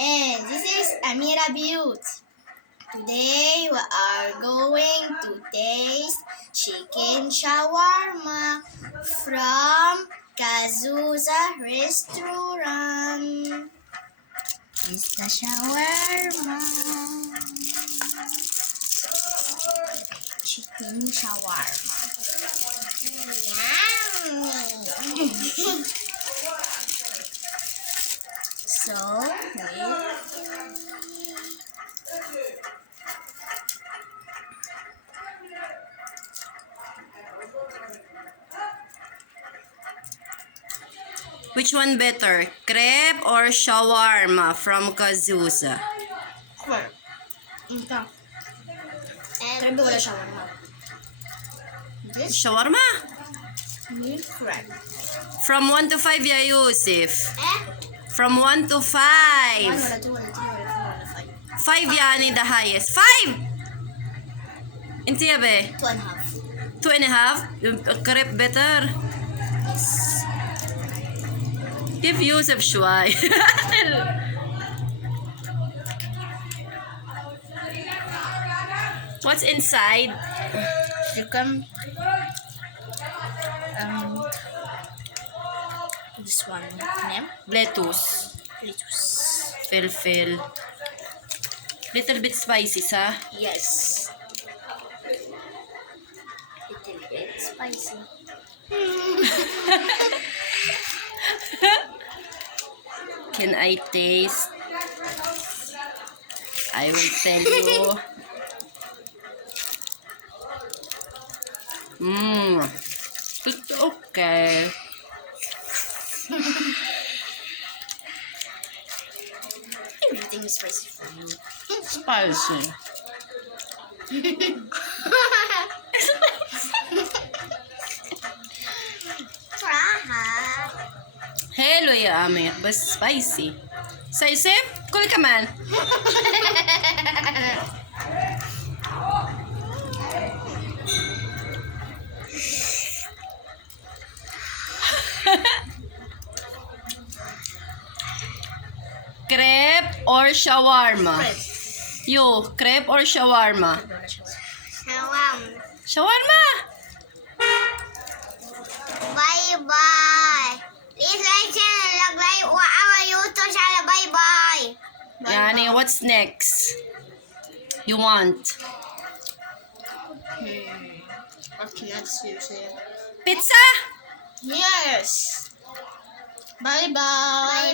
And this is Amira Beauty. Today we are going to taste chicken shawarma from Kazooza restaurant. This is the shawarma. Chicken shawarma. Yummy. So, which one better, crepe or shawarma from Kazooza? ito. Crepe wala shawarma. This Shawarma? milk crepe. From 1 to 5, ya Youssef. From 1 to 5. 5 yani the highest. 5! Inti ya be? 2.5. 2.5? Crepe better. Give Youssef شوي. What's inside? Chicken. This one name Lettuce. lettuce. Fil. Little bit spicy, sa? Yes. Little bit spicy. Can I taste? I will tell you. It's okay. Everything is spicy for you. Spicy. Hello يا أمير بس spicy. So Youssef, كل كمان. Crepe or shawarma? You, crepe or shawarma? Shawarma! Bye-bye. Please like channel, like our YouTube channel. Bye-bye. Yani, what's next? You want? What's next, Youssef? Pizza? Yes. Bye-bye.